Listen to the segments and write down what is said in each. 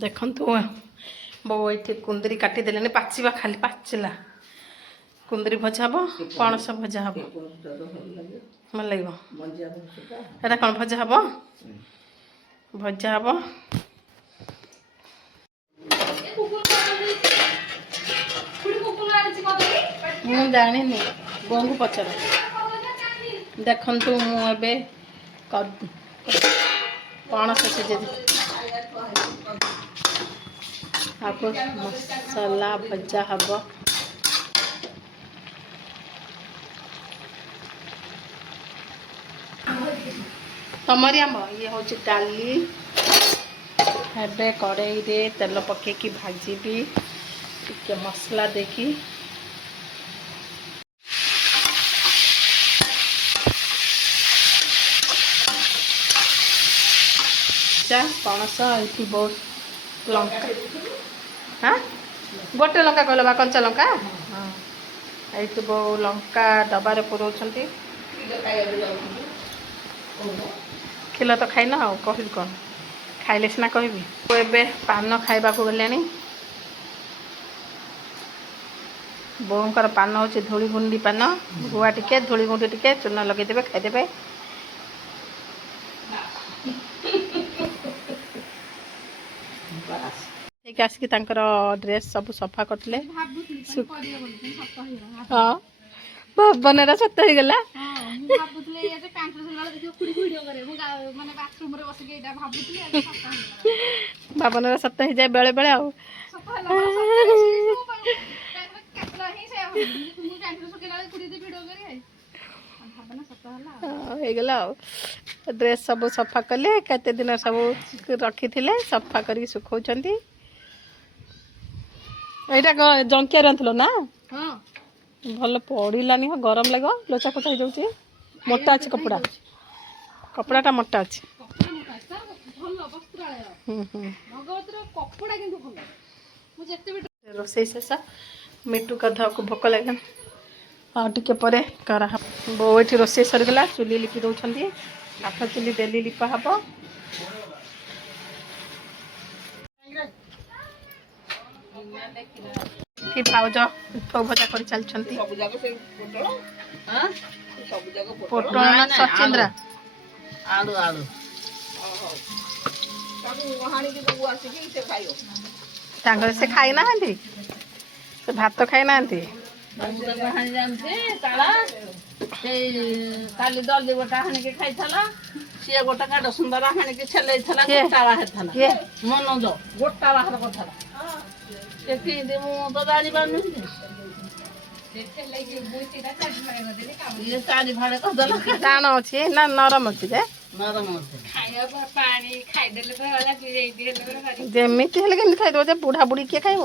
ଦେଖନ୍ତୁ ବୋଉ ଏଠି କୁନ୍ଦୁରି କାଟିଦେଲେଣି ପାଚିବା ଖାଲି ପାଚିଲା କୁନ୍ଦୁରି ଭଜା ହବ ପଣସ ଭଜା ହବ ଭଲ ଲାଗିବ ଏଇଟା କ'ଣ ଭଜା ହବ ମୁଁ ଜାଣିନି ବୋଉଙ୍କୁ ପଚାର ଦେଖନ୍ତୁ ମୁଁ ଏବେ ପଣସ ସିଝେଇ ଆଗ ମସଲା ଭଜା ହବ ତମରି ଆମ୍ବ ଇଏ ହେଉଛି ଡାଲି ଏବେ କଡ଼େଇରେ ତେଲ ପକେଇକି ଭାଜିବି ଟିକେ ମସଲା ଦେଇକି ପଣସ ଏଠି ବହୁତ ଲଙ୍କା ହଁ ଗୋଟେ ଲଙ୍କା କହିଲ ବା କଞ୍ଚା ଲଙ୍କା ହଁ ଏଇଠି ବହୁ ଲଙ୍କା ଡବାରେ ପୁରଉଛନ୍ତି ଖିଲ ତ ଖାଇନ ଆଉ କହିବି କ'ଣ ଖାଇଲେ ସିନା କହିବି ଏବେ ପାନ ଖାଇବାକୁ ଗଲେଣି ବୋଉଙ୍କର ପାନ ହେଉଛି ଧୂଳି ଗୁଣ୍ଡି ପାନ ଗୁଆ ଟିକେ ଧୂଳି ଗୁଣ୍ଡି ଟିକେ ଚୂନ ଲଗେଇଦେବେ ଖାଇଦେବେ ଏଇକି ଆସିକି ତାଙ୍କର ଡ୍ରେସ୍ ସବୁ ସଫା କରିଥିଲେ ହଁ ଭାବନାଟା ସତ ହେଇଗଲା ଭାବନାଟା ସତ ହେଇଯାଏ ବେଳେ ବେଳେ ଆଉ ହେଇଗଲା ଆଉ ଡ୍ରେସ୍ ସବୁ ସଫା କଲେ କେତେ ଦିନ ସବୁ ରଖିଥିଲେ ସଫା କରିକି ଶୁଖଉଛନ୍ତି ଏଇଟା ଜଙ୍କିଆ ରାନ୍ଧିଲ ନା ଭଲ ପଡ଼ିଲାନି ଗରମ ଲାଗିବ ଲୋଚା କୋଚା ହେଇଯାଉଛି ମୋଟା ଅଛି କପଡ଼ାଟା ମୋଟା ଅଛି ରୋଷେଇ ଶେଷ ମିଟୁ ଗାଧୁଆକୁ ଭୋକ ଲାଗେ ଆଉ ଟିକେ ପରେ କରାହବ ବୋଉ ଏଠି ରୋଷେଇ ସରିଗଲା ଚୁଲି ଲିପି ଦେଉଛନ୍ତି କାଠ ଚୁଲି ଡେଲି ଲିପା ହବ କି ଭାଉଜ ପିଠଉ ଭଜା କରି ଚାଲିଛନ୍ତି ପୋଟଳ ନା ସଚିନ୍ଦ୍ରା ଆଳୁ ତାଙ୍କର ସେ ଖାଇନାହାନ୍ତି ସେ ଭାତ ଖାଇନାହାନ୍ତି କାଲି ଦଲି ଗୋଟା ହାଣିକି ଖାଇଥିଲା ସିଏ ଗୋଟା କାଟ ସୁନ୍ଦର ହାଣିକି ଛେଲେଇଥିଲା ମନୋଜ ଗୋଟା ବାହାର କଥା କେମିତି ମୁଁ ତ ଜାଣିପାରୁନି ଚାରି ଫାଡେ କରିଦେଲା ଟାଣ ଅଛି ନା ନରମ ଅଛି ଯେ ଯେମିତି ହେଲେ କେମିତି ଖାଇଦବ ଯେ ବୁଢା ବୁଢୀ କିଏ ଖାଇବ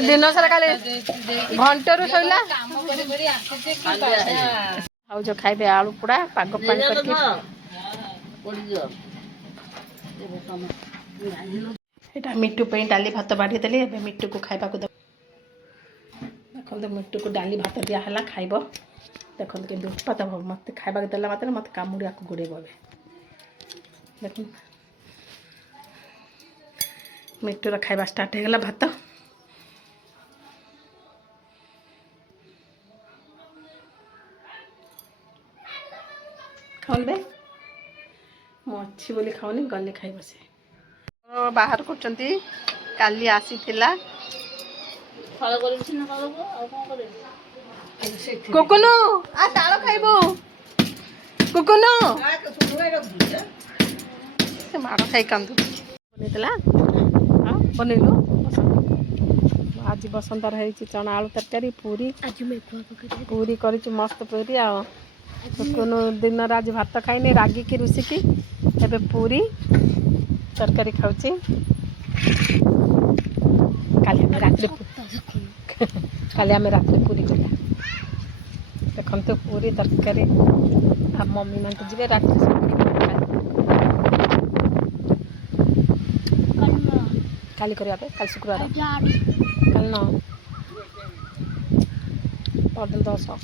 ଦିନ ସାରା କାଲି ଘଣ୍ଟେରୁ ଶୋଇଲା ଆଉ ଯୋଉ ଖାଇବେ ଆଳୁ ପୋଡା ପାଗ ପାଣି କରିକି ଏଇଟା ମିଟୁ ପାଇଁ ଡାଲି ଭାତ ବାଢି ଦେଲି ଏବେ ମିଟୁକୁ ଖାଇବାକୁ ଦେବ ଦେଖନ୍ତୁ ମିଟୁକୁ ଡାଲି ଭାତ ଦିଆହେଲା ଖାଇବ ଦେଖନ୍ତୁ କେମିତି ଉତ୍ପାତ ହବ ମୋତେ ଖାଇବାକୁ ଦେଲା ମାତ୍ରେ ମୋତେ କାମୁଡ଼ିବାକୁ ଗୋଡ଼େଇବ ଏବେ ଦେଖନ୍ତୁ ମିଟୁର ଖାଇବା ଷ୍ଟାର୍ଟ ହେଇଗଲା ଭାତ ଖାଉନି ମୁଁ ଅଛି ବୋଲି ଖାଉନି ଗଲେ ଖାଇବ ସେ ବାହାର କରୁଛନ୍ତି କାଲି ଆସିଥିଲା କୁକୁନୁ ଆ ତାଳ ଖାଇବୁ କୁକୁନୁ ସେ ମାଡ଼ ଖାଇ କାନ୍ଦୁ ବନେଇଥିଲା ହଁ ବନେଇଲୁ ଆଜି ବସନ୍ତର ହେଇଛି ଚଣା ଆଳୁ ତରକାରୀ ପୁରୀ କରିଛୁ ମସ୍ତ ପୁରୀ ଆଉ କୁକୁନୁ ଦିନରେ ଆଜି ଭାତ ଖାଇନି ରାଗିକି ରୁଷିକି ଏବେ ପୁରୀ ତରକାରୀ ଖାଉଛି କାଲି ଆମେ ରାତିରେ ପୁରୀ କରିବା ଦେଖନ୍ତୁ ପୁରୀ ତରକାରୀ ଆଉ ମମ୍ମି ମାନେ ଯିବେ ରାତିରେ କାଲି କରିବା ପାଇଁ କାଲି ଶୁକ୍ରବାର କାଲି ନ ପରଦିନ 10।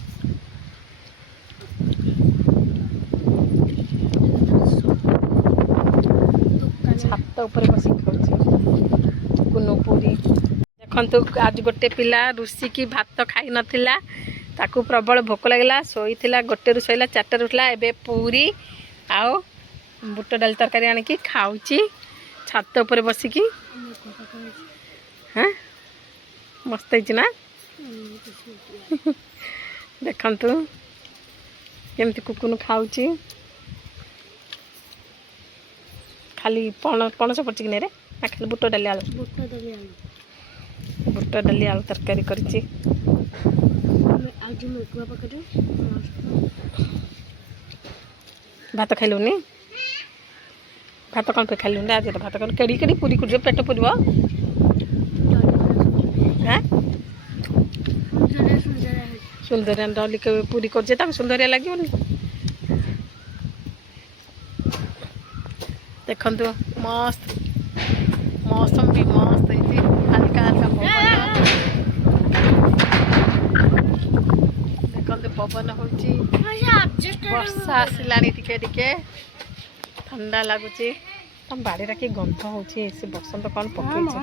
ଛାତ ଉପରେ ବସି ଖାଉଛି କୁନୁ ପୁରୀ। ଦେଖନ୍ତୁ ଆଜି ଗୋଟେ ପିଲା ରୁଷିକି ଭାତ ଖାଇ ନଥିଲା, ତାକୁ ପ୍ରବଳ ଭୋକ ଲାଗିଲା, ଶୋଇଥିଲା, 1ରୁ ଶୋଇଲା 4ଟାରୁ ଉଠିଲା। ଏବେ ପୁରୀ ଆଉ ବୁଟ ଡାଲି ତରକାରୀ ଆଣିକି ଖାଉଛି ଛାତ ଉପରେ ବସିକି। ହଁ ମସ୍ତ ହେଇଛି ନା? ଦେଖନ୍ତୁ କେମିତି କୁକୁନ ଖାଉଛି। ଖାଲି ପଣସ ପଡ଼ିଛି କି ନରେ ନା ଖାଲି ବୁଟ ଡାଲି ଆଳୁ? ବୁଟ ଡାଲି ଆଳୁ ତରକାରୀ କରିଛି। ଭାତ ଖାଇଲୁନି? ଭାତ କ'ଣ ପାଇଁ ଖାଇଲୁନି? ଆଜି ଭାତ ଖାଇଲୁ କେଡ଼ି କେଡ଼ି ପୁରୀ କରିଛ, ପେଟ ପୁରିବ। হ্যাঁ ସୁନ୍ଦରିଆ ଡଲି କେବେ ପୁରୀ କରୁଛେ, ତାକୁ ସୁନ୍ଦରିଆ ଲାଗିବନି? ଦେଖନ୍ତୁ ମସ୍ତ ମୌସମ ବି ମସ୍ତ ହେଇଛି, ହାଲକା ହାଲକା ପବନ। ଦେଖନ୍ତୁ ପବନ ହଉଛି, ବର୍ଷା ଆସିଲାଣି ଟିକେ ଟିକେ, ଥଣ୍ଡା ଲାଗୁଛି। ତମ ବାଡ଼ିରେ କି ଗନ୍ଧ ହଉଛି, ସେ ବସନ୍ତ କ'ଣ ପକେଇଛି?